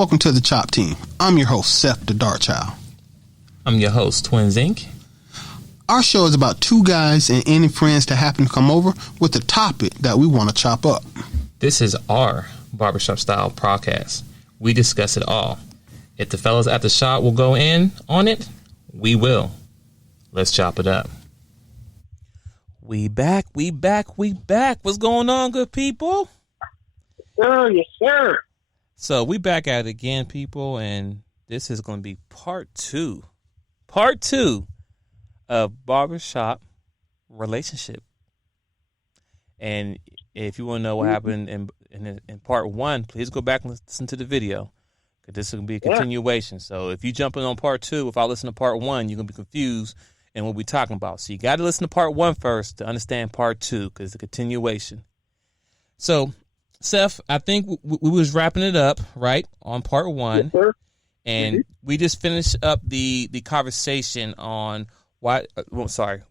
Welcome to the Dachop team. I'm your host, Seth the Dark Child. I'm your host, twinsinc. Our show is about two guys and any friends that happen to come over with a topic that we want to chop up. This is our Barbershop style podcast. We discuss it all. If the fellas at the shop will go in on it, we will. Let's chop it up. We back. What's going on, good people? Yes, sir. So we back at it again, people, and this is going to be part two of Barbershop relationship. And if you want to know what happened in part one, please go back and listen to the video, because this is going to be a continuation. So if you jump in on part two without listening to part one, you're going to be confused in what we're talking about. So you got to listen to part one first to understand part two, because it's a continuation. So Seth, I think we was wrapping it up, right, on part one. Yes, and we just finished up the conversation on why.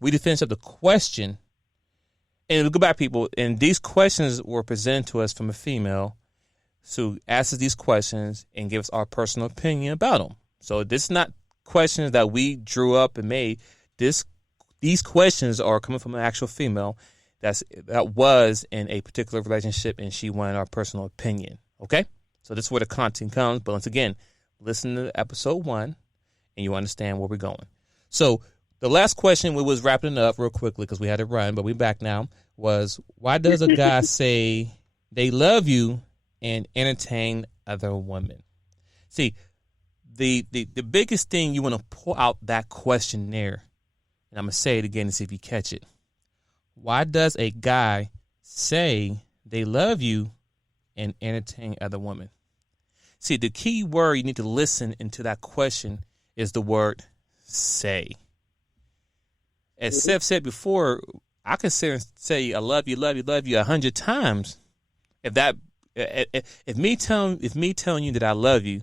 We just finished up the question. And we'll go back, people. And these questions were presented to us from a female who asked us these questions and gave us our personal opinion about them. So this is not questions that we drew up and made. These questions are coming from an actual female that was in a particular relationship, and she wanted our personal opinion. Okay? So this is where the content comes. But once again, listen to episode one, and you understand where we're going. So the last question, we was wrapping it up real quickly because we had to run, but we back now, was why does a guy say they love you and entertain other women? See, the biggest thing you want to pull out that question there, and I'm going to say it again to see if you catch it. Why does a guy say they love you and entertain other women? See, the key word you need to listen into that question is the word say. As Seth said before, I can sit and say I love you 100 times. If me telling you that I love you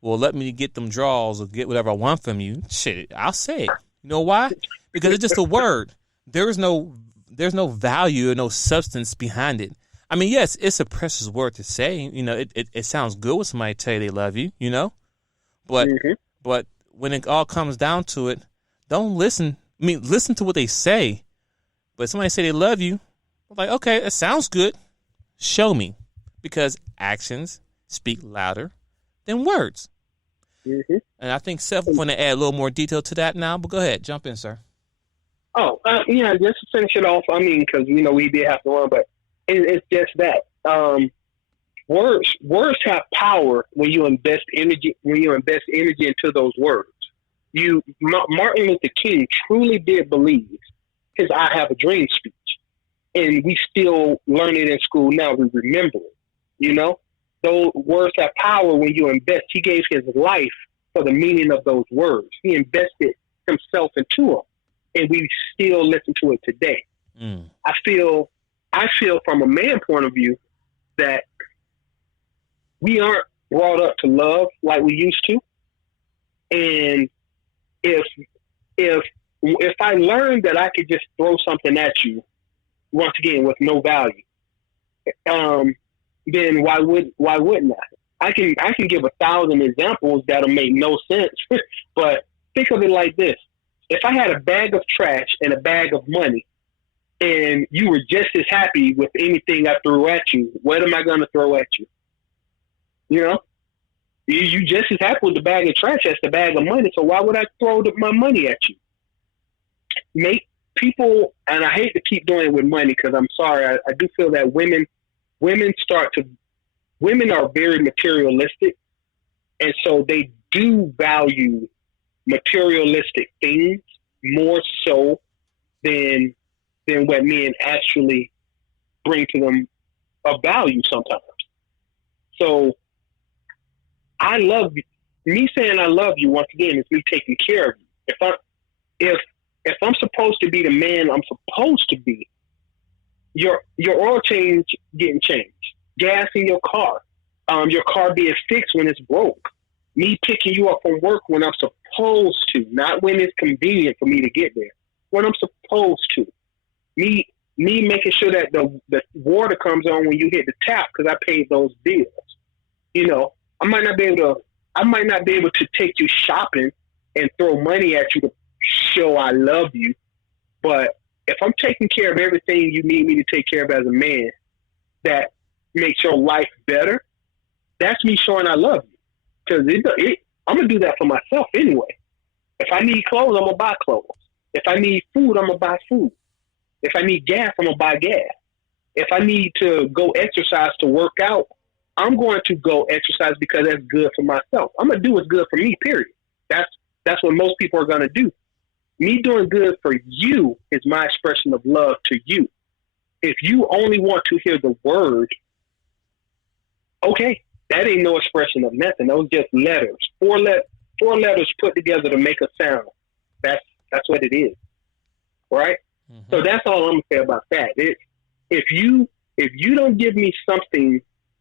will let me get them draws or get whatever I want from you, shit, I'll say it. You know why? Because it's just a word. There's no value or no substance behind it. I mean, yes, it's a precious word to say. You know, it sounds good when somebody tell you they love you, you know? But when it all comes down to it, don't listen. I mean, listen to what they say. But somebody say they love you, I'm like, okay, that sounds good. Show me. Because actions speak louder than words. And I think Seth want to add a little more detail to that now, but go ahead. Jump in, sir. Oh, yeah, just to finish it off, I mean, because, you know, we did have to run, but it's just that. Words have power when you invest energy into those words. Martin Luther King truly did believe his "I Have a Dream" speech, and we still learn it in school now. We remember it. You know, those words have power when you invest. He gave his life for the meaning of those words. He invested himself into them, and we still listen to it today. I feel from a man point of view that we aren't brought up to love like we used to, and if I learned that I could just throw something at you, once again with no value, then why wouldn't I? I can give 1,000 examples that'll make no sense, but think of it like this: if I had a bag of trash and a bag of money, and you were just as happy with anything I threw at you, what am I going to throw at you? You know? You just as happy with the bag of trash as the bag of money, so why would I throw my money at you? Make people, and I hate to keep doing it with money because I'm sorry, I do feel that women are very materialistic, and so they do value materialistic things more so than what men actually bring to them of value sometimes. So I love you. Me saying I love you, once again, is me taking care of you. If I'm supposed to be the man I'm supposed to be, your oil change getting changed, gas in your car being fixed when it's broke, me picking you up from work when I'm supposed to, not when it's convenient for me to get there, when I'm supposed to, me making sure that the water comes on when you hit the tap because I paid those bills. You know, I might not be able to take you shopping and throw money at you to show I love you. But if I'm taking care of everything you need me to take care of as a man that makes your life better, that's me showing I love you. Because I'm going to do that for myself anyway. If I need clothes, I'm going to buy clothes. If I need food, I'm going to buy food. If I need gas, I'm going to buy gas. If I need to go exercise to work out, I'm going to go exercise because that's good for myself. I'm going to do what's good for me, period. That's what most people are going to do. Me doing good for you is my expression of love to you. If you only want to hear the word, okay, that ain't no expression of nothing. Those just letters. Four letters put together to make a sound. That's what it is, right? Mm-hmm. So that's all I'm gonna say about that. If you don't give me something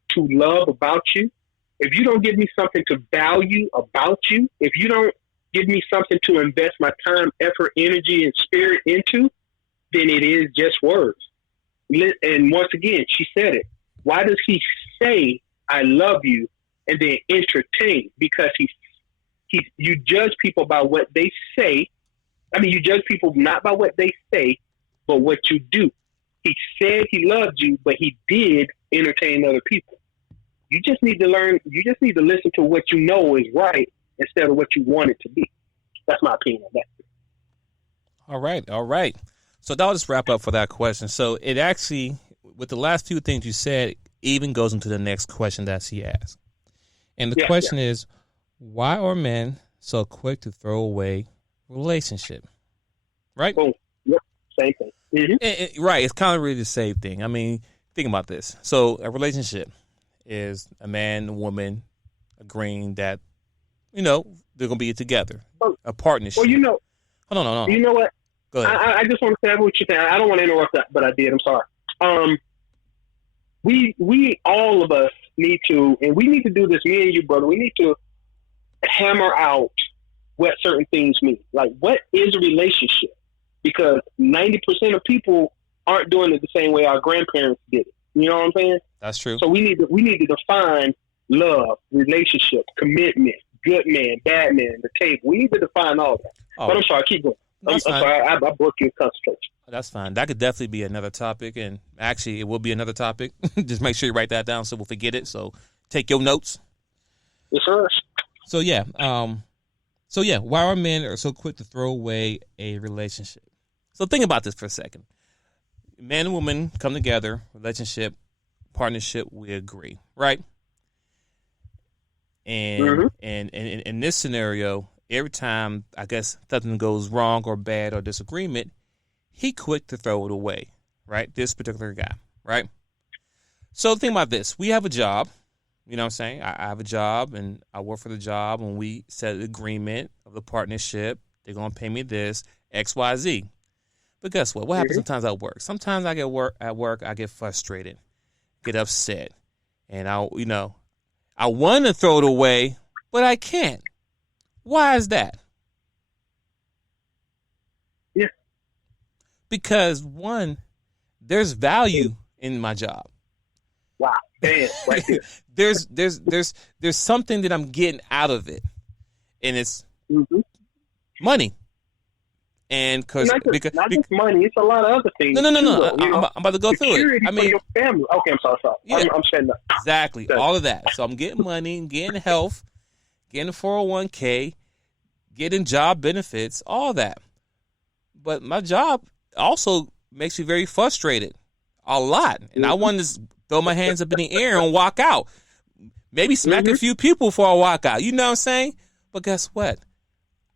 to love about you, if you don't give me something to value about you, if you don't give me something to invest my time, effort, energy, and spirit into, then it is just words. And once again, she said it. Why does he say I love you and then entertain? Because you judge people by what they say. I mean, you judge people not by what they say, but what you do. He said he loved you, but he did entertain other people. You just need to learn. You just need to listen to what you know is right instead of what you want it to be. That's my opinion on that. All right. So that'll just wrap up for that question. So it actually, with the last few things you said, even goes into the next question that she asked. And the question is, why are men so quick to throw away relationship? Right? Boom. Yep. Same thing. Mm-hmm. Right. It's kind of really the same thing. I mean, think about this. So a relationship is a man and woman agreeing that, they're going to be together. A partnership. Well, Hold on. You know what? Go ahead. I just want to say what you think. I don't want to interrupt that, but I did. I'm sorry. We all of us need to, and we need to do this, me and you, brother, we need to hammer out what certain things mean. Like, what is a relationship? Because 90% of people aren't doing it the same way our grandparents did it. You know what I'm saying? That's true. So we need to define love, relationship, commitment, good man, bad man, the table. We need to define all that. Oh. But I'm sorry, keep going. I'm sorry, I broke your concentration. That's fine. That could definitely be another topic, and actually, it will be another topic. Just make sure you write that down so we'll forget it. So take your notes. Yes, sir. So why are men so quick to throw away a relationship? So think about this for a second. Man and woman come together, relationship, partnership, we agree, right? And in this scenario, every time, I guess, something goes wrong or bad or disagreement, he quick to throw it away, right? This particular guy, right? So think about this. We have a job, you know what I'm saying? I have a job, and I work for the job, and we set an agreement of the partnership. They're going to pay me this, X, Y, Z. But guess what? What happens sometimes at work? Sometimes I get at work, I get frustrated, get upset, and I want to throw it away, but I can't. Why is that? Yeah. Because one, there's value in my job. Wow. Damn, right there. there's something that I'm getting out of it. And it's money. And not just money, it's a lot of other things. No. I'm about to go through it. I mean, your family. Okay, I'm sorry. Yeah, I'm saying that. Exactly. All of that. So I'm getting money, getting health, getting a 401k, getting job benefits, all that. But my job also makes me very frustrated a lot. And I want to throw my hands up in the air and walk out. Maybe smack a few people before I walk out. You know what I'm saying? But guess what?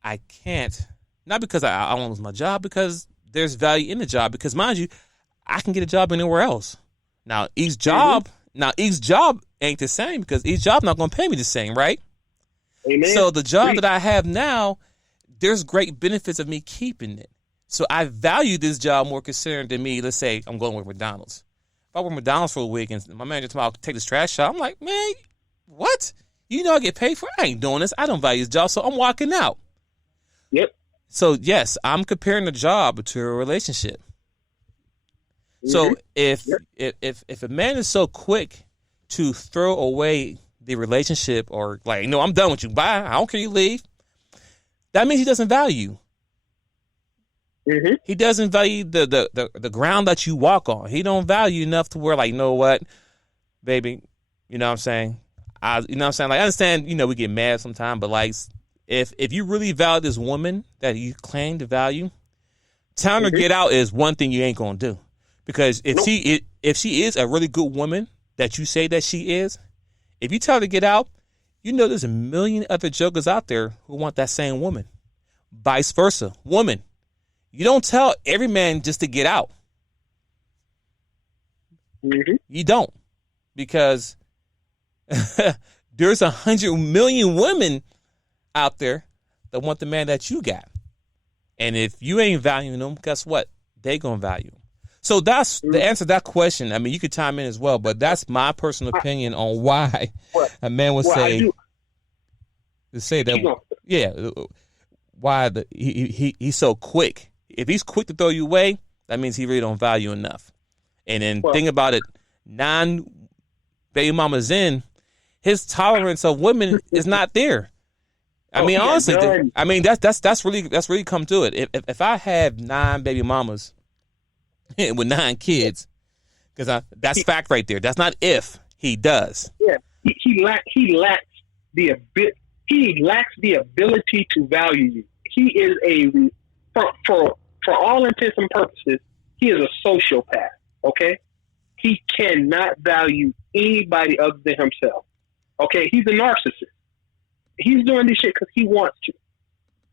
I can't. Not because I want to lose my job, because there's value in the job. Because mind you, I can get a job anywhere else. Now, each job ain't the same, because each job not going to pay me the same, right? Amen. So the job that I have now, there's great benefits of me keeping it. So I value this job more considering than me. Let's say I'm going to work McDonald's. If I work McDonald's for a week and my manager told me I'll take this trash out, I'm like, man, what? I get paid for it? I ain't doing this. I don't value this job, so I'm walking out. Yep. So, yes, I'm comparing a job to a relationship. So if a man is so quick to throw away the relationship, or like, no, I'm done with you. Bye. I don't care. You leave. That means he doesn't value. Mm-hmm. He doesn't value the ground that you walk on. He don't value enough to where, like, you know what, baby, you know what I'm saying? You know what I'm saying? Like, I understand, you know, we get mad sometimes, but like, if you really value this woman that you claim to value, telling her get out is one thing you ain't gonna do. Because if she is a really good woman that you say that she is, if you tell her to get out, you know there's a million other jokers out there who want that same woman. Vice versa. Woman, you don't tell every man just to get out. Mm-hmm. You don't. Because there's 100 million women out there that want the man that you got. And if you ain't valuing them, guess what? They gonna value them. So that's the answer to that question. I mean, you could chime in as well, but that's my personal opinion on why a man would say that. Yeah, why he's so quick. If he's quick to throw you away, that means he really don't value enough. And then think about it: 9 baby mamas in, his tolerance of women is not there. I mean, honestly, I mean that's really come to it. If I have 9 baby mamas with 9 kids, because that's fact right there. That's not if, he does. Yeah, he lacks the ability to value you. He is for all intents and purposes, he is a sociopath. Okay, he cannot value anybody other than himself. Okay, he's a narcissist. He's doing this shit because he wants to.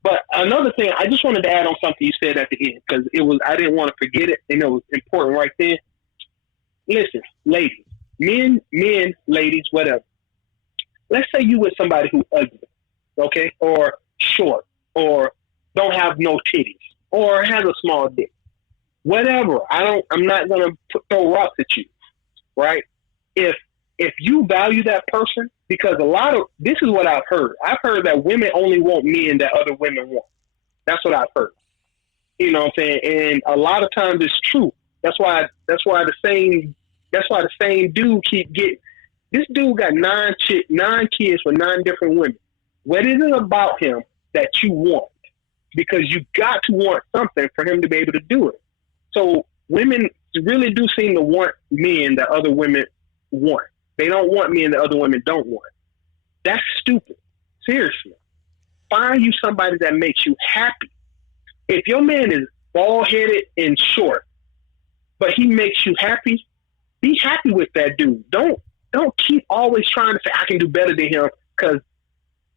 But another thing, I just wanted to add on something you said at the end, because I didn't want to forget it, and it was important right there. Listen, ladies, men, ladies, whatever. Let's say you with somebody who's ugly, okay, or short, or don't have no titties, or has a small dick, whatever. I'm not gonna throw rocks at you, right? If you value that person, because this is what I've heard. I've heard that women only want men that other women want. That's what I've heard. You know what I'm saying? And a lot of times it's true. That's why the same dude keep getting. This dude got 9 kids with 9 different women. What is it about him that you want? Because you got to want something for him to be able to do it. So women really do seem to want men that other women want. They don't want men that other women don't want. That's stupid. Seriously. Find you somebody that makes you happy. If your man is bald-headed and short, but he makes you happy, be happy with that dude. Don't keep always trying to say, I can do better than him, because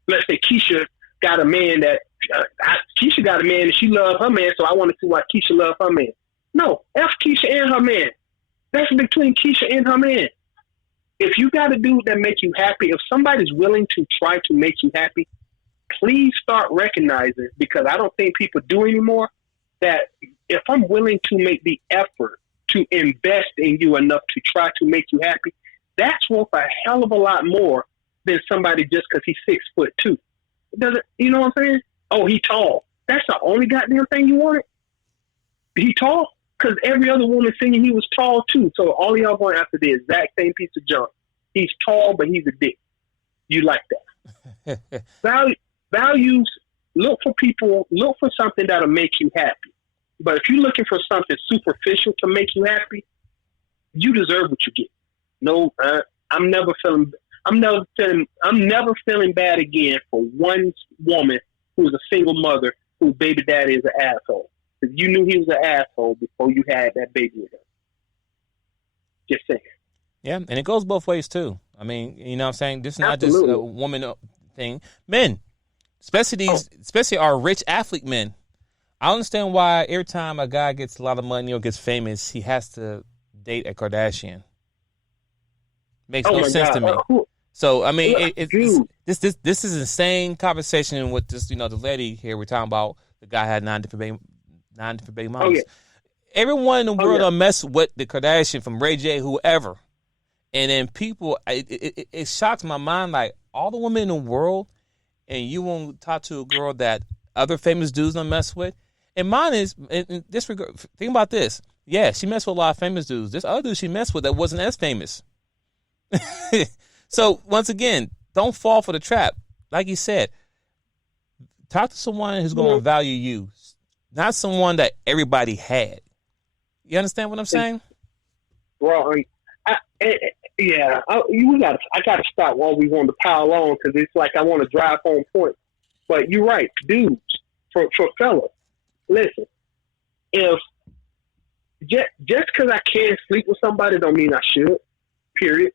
let's say Keisha got a man and she loves her man, so I want to see why Keisha loves her man. No, F Keisha and her man. That's between Keisha and her man. If you got a dude that makes you happy, if somebody's willing to try to make you happy, please start recognizing, because I don't think people do anymore, that if I'm willing to make the effort to invest in you enough to try to make you happy, that's worth a hell of a lot more than somebody just because he's 6'2". You know what I'm saying? Oh, he tall. That's the only goddamn thing you wanted? He tall? Because every other woman singing he was tall too. So all of y'all going after the exact same piece of junk. He's tall, but he's a dick. You like that. Values, look for something that'll make you happy. But if you're looking for something superficial to make you happy, you deserve what you get. No, I'm never feeling bad again for one woman who's a single mother whose baby daddy is an asshole. Because you knew he was an asshole before you had that baby with him. Just saying. Yeah, and it goes both ways too. I mean, you know what I'm saying? This is not just a woman thing. Men, especially our rich athlete men. I understand why every time a guy gets a lot of money or gets famous, he has to date a Kardashian. Makes no sense to me. So I mean, this is an insane conversation with this, the lady here. We're talking about the guy had 9 different baby mamas. Oh, yeah. Everyone in the world will mess with the Kardashian, from Ray J, whoever. And then people, it shocks my mind, like, all the women in the world, and you won't talk to a girl that other famous dudes don't mess with. And mine is, in this regard, think about this. Yeah, she messed with a lot of famous dudes. There's other dudes she messed with that wasn't as famous. So once again, don't fall for the trap. Like you said, talk to someone who's going to value you, not someone that everybody had. You understand what I'm saying? Well, I got to stop while we want to pile on because it's like I want to drive home point. But you're right, dudes, for fellas, listen, if just because I can't sleep with somebody don't mean I should, period.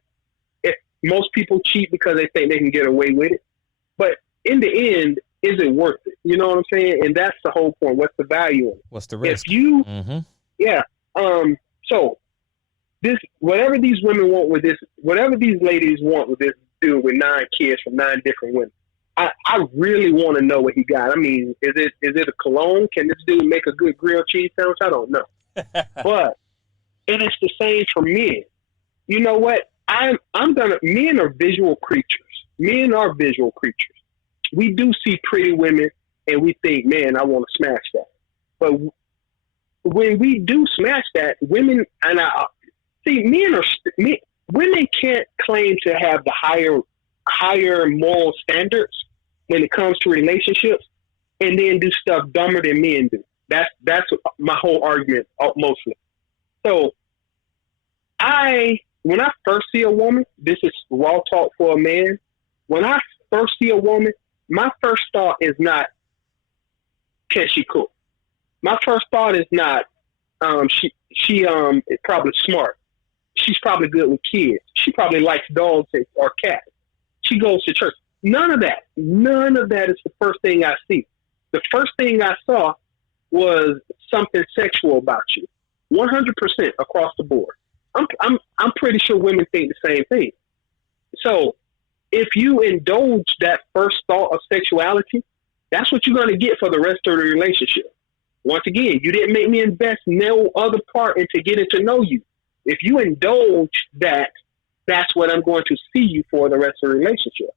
If most people cheat because they think they can get away with it. But in the end, is it worth it? You know what I'm saying? And that's the whole point. What's the value in it? What's the risk? If you, so this, whatever these women want with this, whatever these ladies want with this dude with 9 kids from 9 different women, I really want to know what he got. I mean, is it a cologne? Can this dude make a good grilled cheese sandwich? I don't know. But it is the same for men. You know what? Men are visual creatures. Men are visual creatures. We do see pretty women and we think, man, I want to smash that. But when we do smash that, women, and women can't claim to have the higher moral standards when it comes to relationships and then do stuff dumber than men do. That's my whole argument mostly. So when I first see a woman, this is raw talk for a man. When I first see a woman, my first thought is not, can she cook? My first thought is not, she is probably smart. She's probably good with kids. She probably likes dogs or cats. She goes to church. None of that is the first thing I see. The first thing I saw was something sexual about you. 100% across the board. I'm pretty sure women think the same thing. So if you indulge that first thought of sexuality, that's what you're going to get for the rest of the relationship. Once again, you didn't make me invest no other part into getting to know you. If you indulge that, that's what I'm going to see you for the rest of the relationship.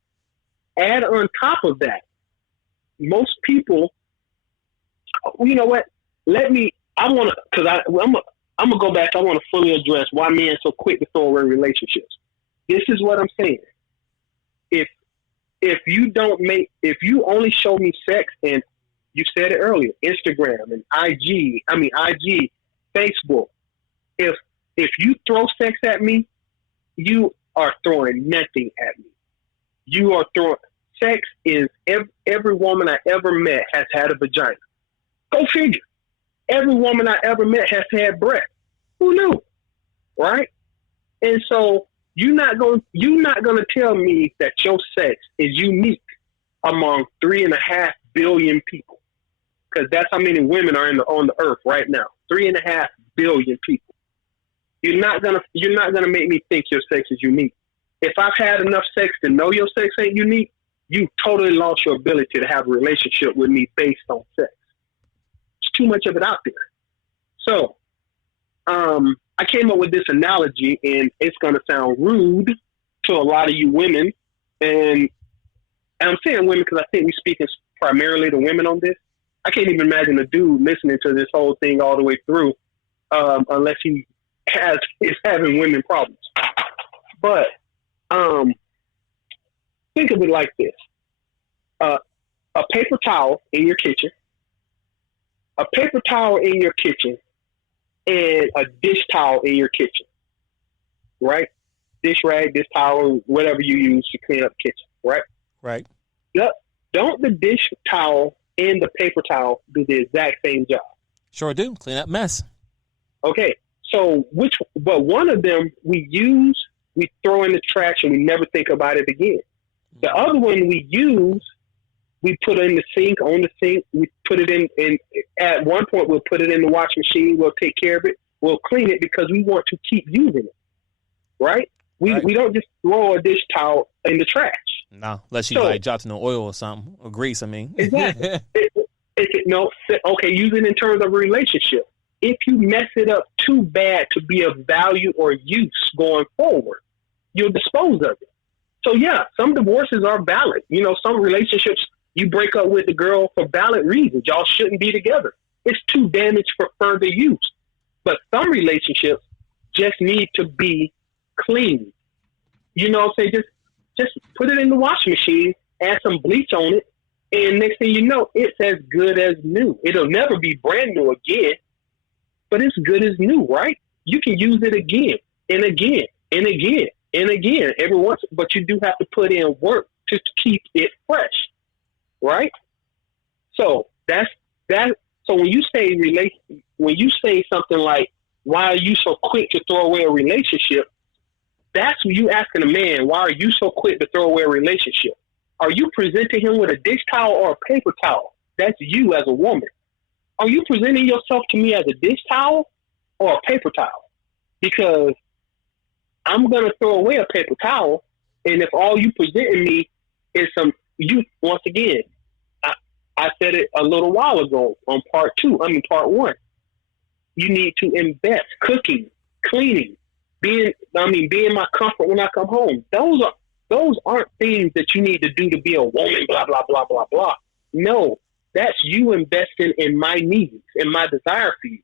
Add on top of that, most people, you know what? I'm going to go back. I want to fully address why men are so quick to throw away relationships. This is what I'm saying. If you only show me sex, and you said it earlier, Instagram and IG, Facebook, if you throw sex at me, you are throwing nothing at me. You are throwing sex is every woman I ever met has had a vagina. Go figure. Every woman I ever met has had breath. Who knew? Right? And so you're not going to tell me that your sex is unique among 3.5 billion people, because that's how many women are on the earth right now. 3.5 billion people. You're not gonna make me think your sex is unique. If I've had enough sex to know your sex ain't unique, you totally lost your ability to have a relationship with me based on sex. There's too much of it out there. So, I came up with this analogy, and it's gonna sound rude to a lot of you women, and I'm saying women because I think we're speaking primarily to women on this. I can't even imagine a dude listening to this whole thing all the way through, unless he is having women problems. But think of it like this: a paper towel in your kitchen, and a dish towel in your kitchen, right? Dish rag, dish towel, whatever you use to clean up the kitchen, right? Right. Yep. Don't the dish towel and the paper towel do the exact same job? Sure do. Clean up mess. Okay. So but one of them we use, we throw in the trash, and we never think about it again. The other one we use, we put in the sink, on the sink. We put it in at one point, we'll put it in the washing machine. We'll take care of it. We'll clean it because we want to keep using it, right? We don't just throw a dish towel in the trash. No, unless you dropped no oil or something, or grease, I mean. Exactly. Okay, use it in terms of a relationship. If you mess it up too bad to be of value or use going forward, you'll dispose of it. So, yeah, some divorces are valid. You know, some relationships, you break up with the girl for valid reasons. Y'all shouldn't be together. It's too damaged for further use. But some relationships just need to be clean. You know, say just just put it in the washing machine, add some bleach on it, and next thing you know, it's as good as new. It'll never be brand new again, but it's good as new, right? You can use it again and again and again and again every once, but you do have to put in work just to keep it fresh, right? So that's that. So when you say something like, "Why are you so quick to throw away a relationship?" That's you asking a man, "Why are you so quick to throw away a relationship?" Are you presenting him with a dish towel or a paper towel? That's you as a woman. Are you presenting yourself to me as a dish towel or a paper towel? Because I'm going to throw away a paper towel, and if all you presenting me is once again, I said it a little while ago on part one. You need to invest, cooking, cleaning, being my comfort when I come home. Those aren't things that you need to do to be a woman, blah, blah, blah, blah, blah. No, that's you investing in my needs and my desire for you.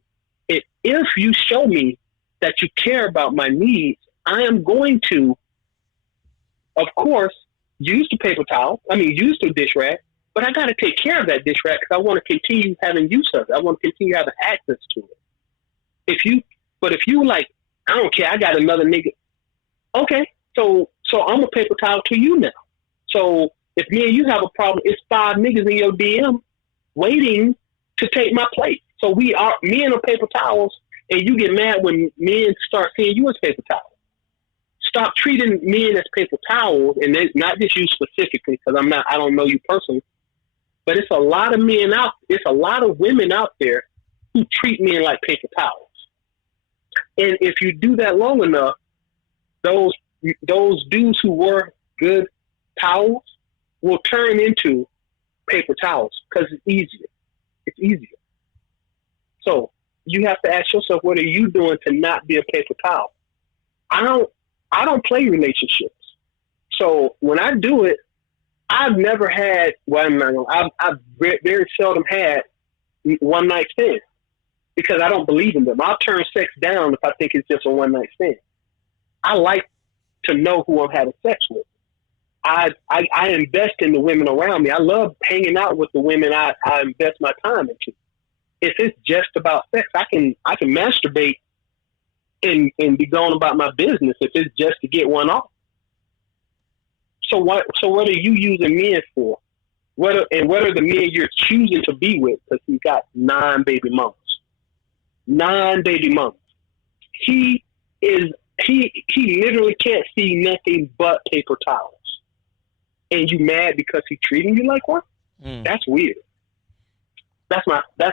And if you show me that you care about my needs, I am going to, of course, use the dish rag, but I got to take care of that dish rag because I want to continue having use of it. I want to continue having access to it. But if you like, I don't care, I got another nigga. Okay, so I'm a paper towel to you now. So if me and you have a problem, it's 5 niggas in your DM waiting to take my place. So men are paper towels, and you get mad when men start seeing you as paper towels. Stop treating men as paper towels, and it's not just you specifically, because I don't know you personally, but it's a lot of women out there who treat men like paper towels. And if you do that long enough, those dudes who were good towels will turn into paper towels because it's easier. It's easier. So you have to ask yourself, what are you doing to not be a paper towel? I don't play relationships. So when I do it, I've never had, I've very seldom had one night stand because I don't believe in them. I'll turn sex down if I think it's just a one night stand. I like to know who I'm having sex with. I invest in the women around me. I love hanging out with the women I invest my time into. If it's just about sex, I can masturbate and be going about my business if it's just to get one off. So what are you using men for? What are the men you're choosing to be with? Because he's got 9 baby mamas. 9 baby mamas. He literally can't see nothing but paper towels. And you mad because he's treating you like one? That's weird. That's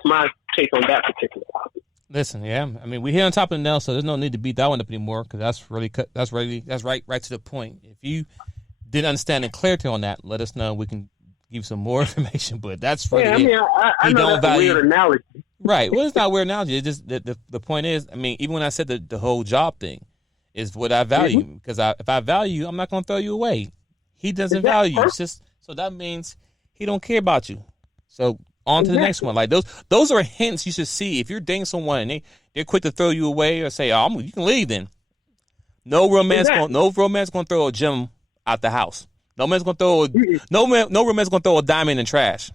my take on that particular topic. Listen, yeah, I mean, we hit on top of the nail, so there's no need to beat that one up anymore because that's right to the point. If you didn't understand the clarity on that, let us know. We can give some more information. But that's really I know that's a weird analogy. Right. Well, it's not a weird analogy. It's just the point is, I mean, even when I said the whole job thing is what I value because if I value you, I'm not going to throw you away. He doesn't value you. It's just, so that means he don't care about you. So on to the next one. Like those are hints you should see if you're dating someone and they're quick to throw you away or say, you can leave then. No romance going to throw a gem out the house. No man's going to throw no romance going to throw a diamond in the trash.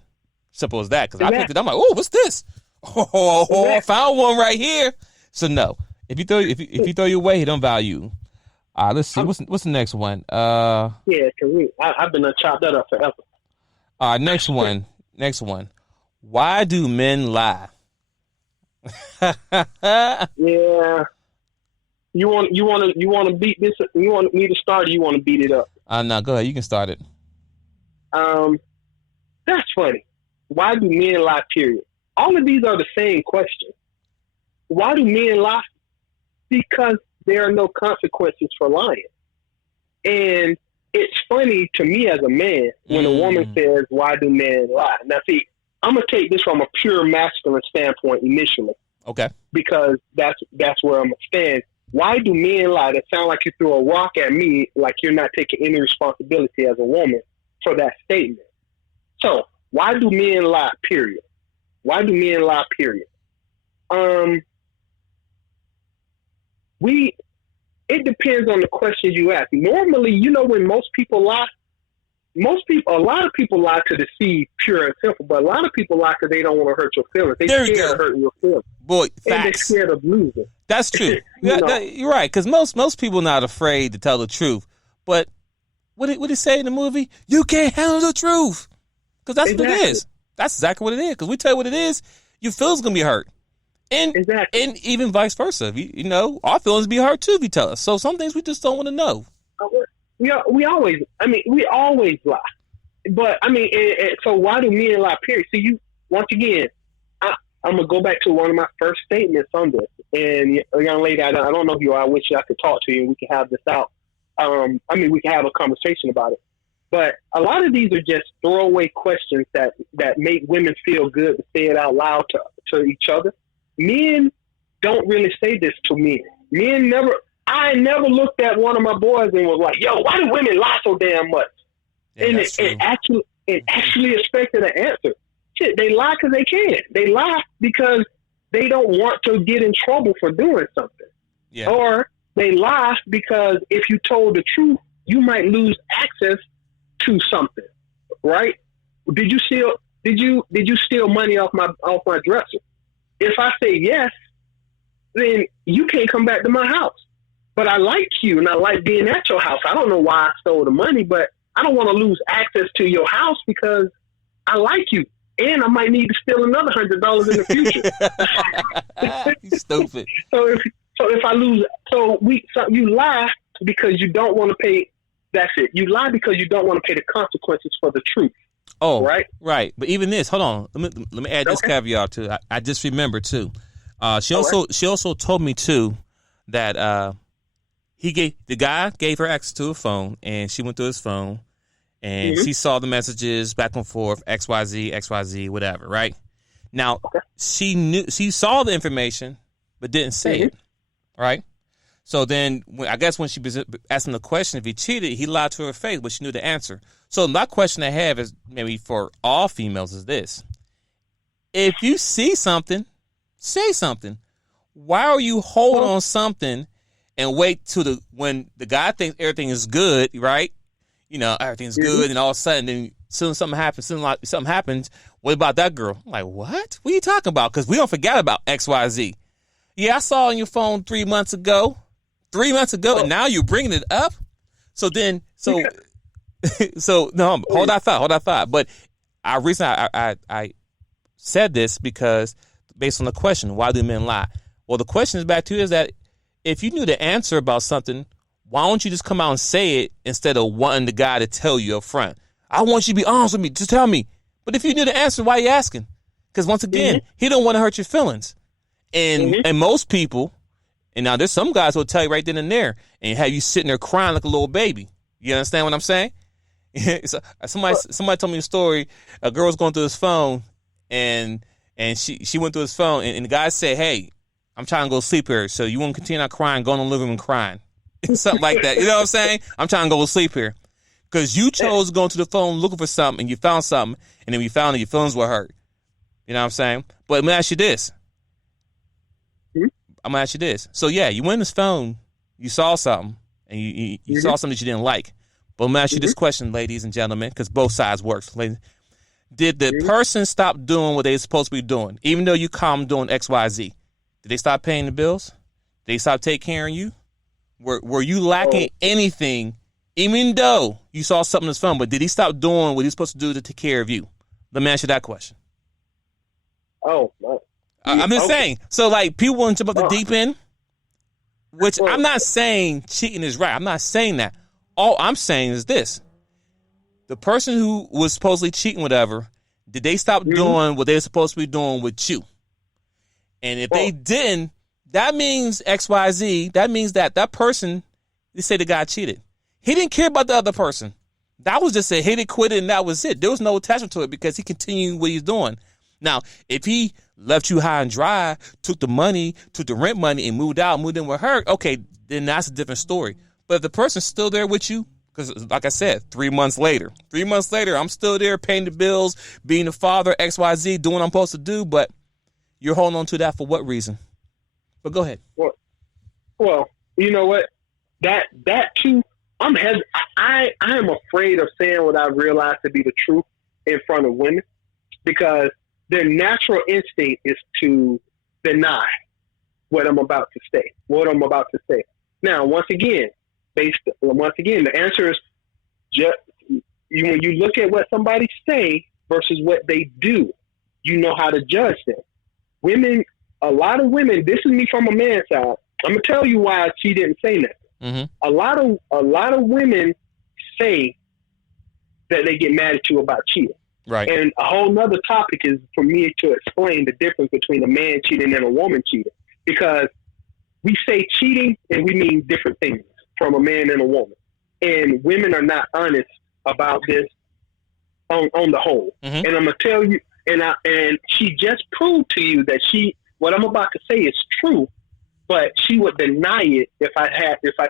Simple as that. Because I picked it. I'm like, oh, what's this? Oh, I found one right here. So no, if you throw you away, he don't value you. Let's see. What's the next one? I've been chopped that up forever. All right, next one. Why do men lie? Yeah. You want to beat this? You want me to start? Or you want to beat it up? No, go ahead. You can start it. That's funny. Why do men lie? Period. All of these are the same question. Why do men lie? Because there are no consequences for lying. And it's funny to me as a man when a woman says, why do men lie? Now, see, I'm going to take this from a pure masculine standpoint initially. Okay. Because that's where I'm going to stand. Why do men lie? That sound like you threw a rock at me, like you're not taking any responsibility as a woman for that statement. So, why do men lie, period? Why do men lie, period? it depends on the question you ask. Normally, when most people lie, a lot of people lie to deceive, pure and simple, but a lot of people lie because they don't want to hurt your feelings. They're scared of hurting your feelings. Boy, facts. And they're scared of losing. That's true. You're right, because most people are not afraid to tell the truth. But what did he say in the movie? You can't handle the truth. Because that's what it is. That's exactly what it is. Because we tell you what it is, your feelings going to be hurt. And even vice versa. Our feelings be hurt too if you tell us. So some things we just don't want to know. We always lie. But, so why do men lie, period? So once again, I'm going to go back to one of my first statements on this. And a young lady, I don't know if you are, I wish I could talk to you and we can have this out. We can have a conversation about it. But a lot of these are just throwaway questions that make women feel good to say it out loud to each other. Men don't really say this to men. I never looked at one of my boys and was like, yo, why do women lie so damn much? Yeah, and actually expected an answer. Shit, they lie because they can. They lie because they don't want to get in trouble for doing something. Yeah. Or they lie because if you told the truth, you might lose access to something. Right? Did you steal money off my dresser? If I say yes, then you can't come back to my house. But I like you and I like being at your house. I don't know why I stole the money, but I don't want to lose access to your house because I like you. And I might need to steal another $100 in the future. You stupid. You lie because you don't want to pay. That's it. You lie because you don't want to pay the consequences for the truth. Oh, right. But even this, hold on. Let me add this caveat too. I just remembered too. She also told me too that the guy gave her access to a phone, and she went through his phone, and she saw the messages back and forth, XYZ, whatever. Right now, she saw the information, but didn't say it. Right. So then, I guess when she was asking the question if he cheated, he lied to her face, but she knew the answer. So my question I have is maybe for all females is this: if you see something, say something. Why are you holding on something and wait till when the guy thinks everything is good, right? Everything's good, and all of a sudden, then soon something happens. What about that girl? I'm like, what? What are you talking about? Because we don't forget about XYZ. Yeah, I saw on your phone 3 months ago. And now you're bringing it up. So no, hold that thought. But I said this because based on the question, why do men lie? Well, the question is back to is that if you knew the answer about something, why don't you just come out and say it instead of wanting the guy to tell you up front? I want you to be honest with me. Just tell me. But if you knew the answer, why are you asking? Because once again, he don't want to hurt your feelings. And most people, and now there's some guys who will tell you right then and there and have you sitting there crying like a little baby. You understand what I'm saying? So, somebody told me a story. A girl was going through his phone and she went through his phone and the guy said, hey, I'm trying to go to sleep here. So you want to continue not crying, go in the living room and crying. Something like that. You know what I'm saying? I'm trying to go to sleep here. Because you chose to go into the phone looking for something and you found something. And then when you found it, your feelings were hurt. You know what I'm saying? But let me ask you this. So yeah, you went in his phone, you saw something, and you saw something that you didn't like. But let me ask you this question, ladies and gentlemen, because both sides works. Did the person stop doing what they were supposed to be doing, even though you caught them doing XYZ? Did they stop paying the bills? Did they stop taking care of you? Were you lacking anything, even though you saw something in his phone? But did he stop doing what he was supposed to do to take care of you? Let me ask you that question. Oh, no. I'm just saying. So, people want to jump up the deep end, which I'm not saying cheating is right. I'm not saying that. All I'm saying is this. The person who was supposedly cheating, whatever, did they stop doing what they were supposed to be doing with you? And if they didn't, that means XYZ. That means that person, they say the guy cheated. He didn't care about the other person. That was just a hit it, quit it, and that was it. There was no attachment to it because he continued what he's doing. Now, if he left you high and dry, took the money, took the rent money, and moved in with her, okay, then that's a different story. But if the person's still there with you, because like I said, 3 months later, I'm still there paying the bills, being the father, XYZ, doing what I'm supposed to do, but you're holding on to that for what reason? But go ahead. Well, you know what? that too. I am afraid of saying what I realize to be the truth in front of women, because their natural instinct is to deny what I'm about to say. Now, once again, the answer is just when you look at what somebody say versus what they do, you know how to judge them. Women, a lot of women. This is me from a man's side. I'm gonna tell you why she didn't say that. Mm-hmm. A lot of women say that they get mad at you about cheating. Right. And a whole nother topic is for me to explain the difference between a man cheating and a woman cheating. Because we say cheating and we mean different things from a man and a woman. And women are not honest about this on the whole. Mm-hmm. And I'm going to tell you, and she just proved to you that what I'm about to say is true, but she would deny it if I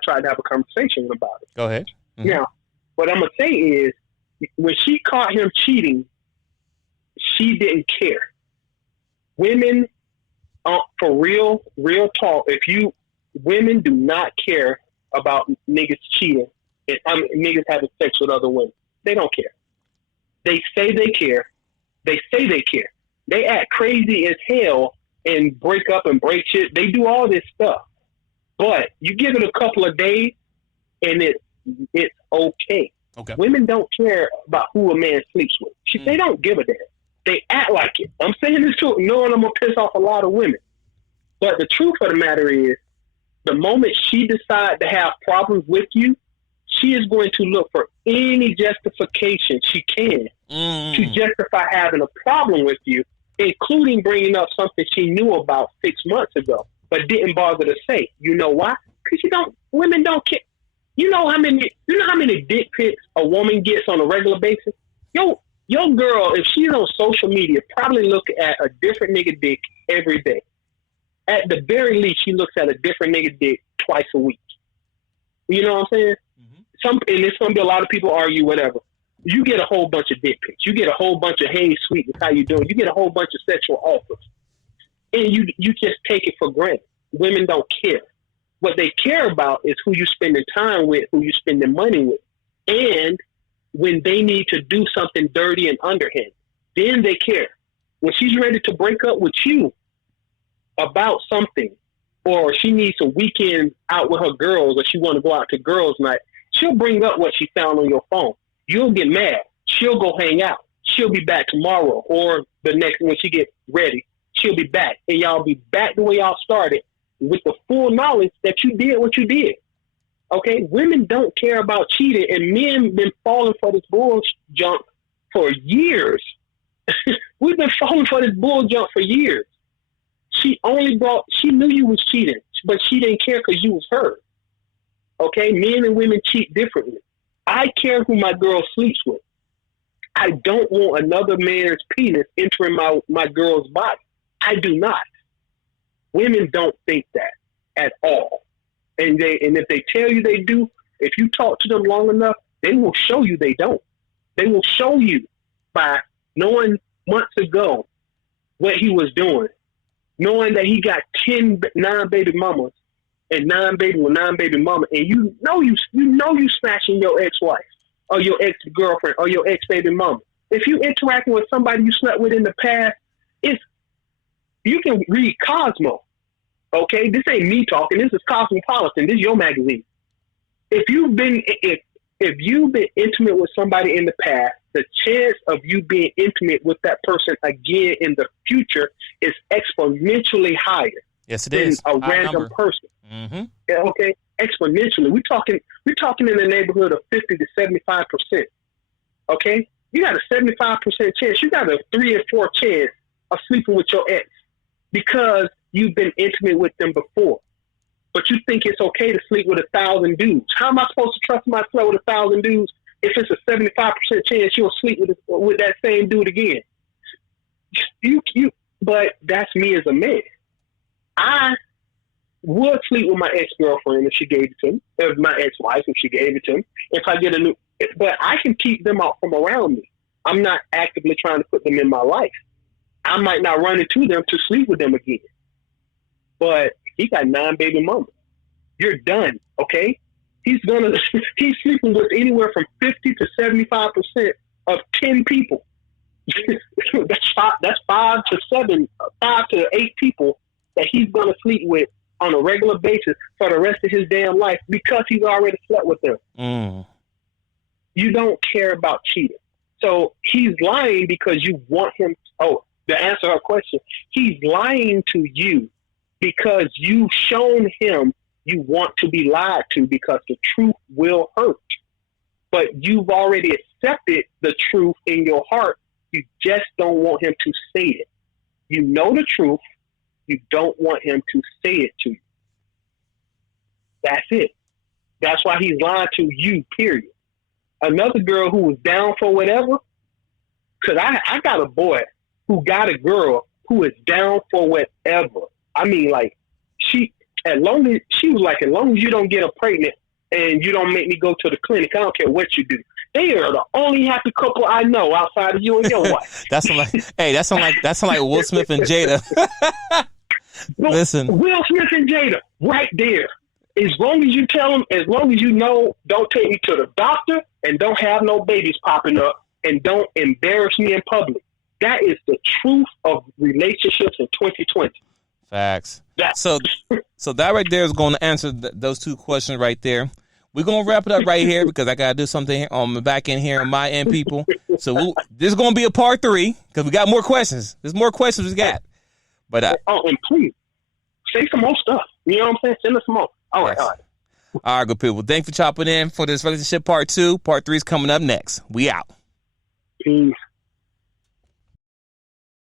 tried to have a conversation about it. Go ahead. Mm-hmm. Now, what I'm going to say is, when she caught him cheating, she didn't care. Women, for real talk, women do not care about niggas cheating and niggas having sex with other women. They don't care. They say they care. They act crazy as hell and break up and break shit. They do all this stuff. But you give it a couple of days and it's okay. Okay. Women don't care about who a man sleeps with. They don't give a damn. They act like it. I'm saying this too, knowing I'm going to piss off a lot of women. But the truth of the matter is, the moment she decides to have problems with you, she is going to look for any justification she can to justify having a problem with you, including bringing up something she knew about 6 months ago, but didn't bother to say. You know why? Because women don't care. You know how many dick pics a woman gets on a regular basis? Your girl, if she's on social media, probably look at a different nigga dick every day. At the very least, she looks at a different nigga dick twice a week. You know what I'm saying? Mm-hmm. And there's going to be a lot of people argue, whatever. You get a whole bunch of dick pics. You get a whole bunch of, hey, sweetness, how you doing? You get a whole bunch of sexual offers. And you just take it for granted. Women don't care. What they care about is who you spending time with, who you spending money with. And when they need to do something dirty and underhand, then they care. When she's ready to break up with you about something, or she needs a weekend out with her girls, or she want to go out to girls' night, she'll bring up what she found on your phone. You'll get mad. She'll go hang out. She'll be back tomorrow, or the next, when she gets ready, she'll be back. And y'all be back the way y'all started, with the full knowledge that you did what you did. Okay? Women don't care about cheating, and men been falling for this bull junk for years. We've been falling for this bull junk for years. She knew you was cheating, but she didn't care because you was her. Okay? Men and women cheat differently. I care who my girl sleeps with. I don't want another man's penis entering my girl's body. I do not. Women don't think that at all. And if they tell you they do, if you talk to them long enough, they will show you they don't. They will show you by knowing months ago what he was doing, knowing that he got 9 baby mamas and 9 baby mama, and you know you smashing your ex-wife or your ex-girlfriend or your ex-baby mama. If you interacting with somebody you slept with in the past, you can read Cosmo. Okay, this ain't me talking. This is Cosmopolitan. This is your magazine. If you've been intimate with somebody in the past, the chance of you being intimate with that person again in the future is exponentially higher. Yes, it than is. a random person. Mm-hmm. Yeah, okay, exponentially. We're talking in the neighborhood of 50 to 75%. Okay, you got a 75% chance. You got a 3 or 4 chance of sleeping with your ex because you've been intimate with them before. But you think it's okay to sleep with 1,000 dudes. How am I supposed to trust myself with 1,000 dudes if it's a 75% chance you'll sleep with that same dude again? But that's me as a man. I would sleep with my ex-girlfriend if she gave it to me, if my ex-wife if she gave it to me. If I get but I can keep them out from around me. I'm not actively trying to put them in my life. I might not run into them to sleep with them again. But he got 9 baby mamas. You're done, okay? he's sleeping with anywhere from 50 to 75% of 10 people. That's 5 to 8 people that he's going to sleep with on a regular basis for the rest of his damn life because he's already slept with them. You don't care about cheating. So he's lying because you want him. To answer her question, he's lying to you because you've shown him you want to be lied to because the truth will hurt. But you've already accepted the truth in your heart. You just don't want him to say it. You know the truth. You don't want him to say it to you. That's it. That's why he's lying to you, period. Another girl who was down for whatever, because I got a boy who got a girl who is down for whatever. I mean, like, as long as you don't get her pregnant and you don't make me go to the clinic, I don't care what you do. They are the only happy couple I know outside of you and your wife. That's like Will Smith and Jada. Listen, Will Smith and Jada, right there. As long as you tell them, as long as you know, don't take me to the doctor and don't have no babies popping up and don't embarrass me in public. That is the truth of relationships in 2020. Facts. So that right there is going to answer those two questions right there. We're going to wrap it up right here because I got to do something on the back end here on my end, people. So this is going to be a part 3 because we got more questions. There's more questions we got. But and please say some more stuff. You know what I'm saying? Send us some more. All right. All right, good people. Thanks for chopping in for this relationship part 2. Part 3 is coming up next. We out. Peace.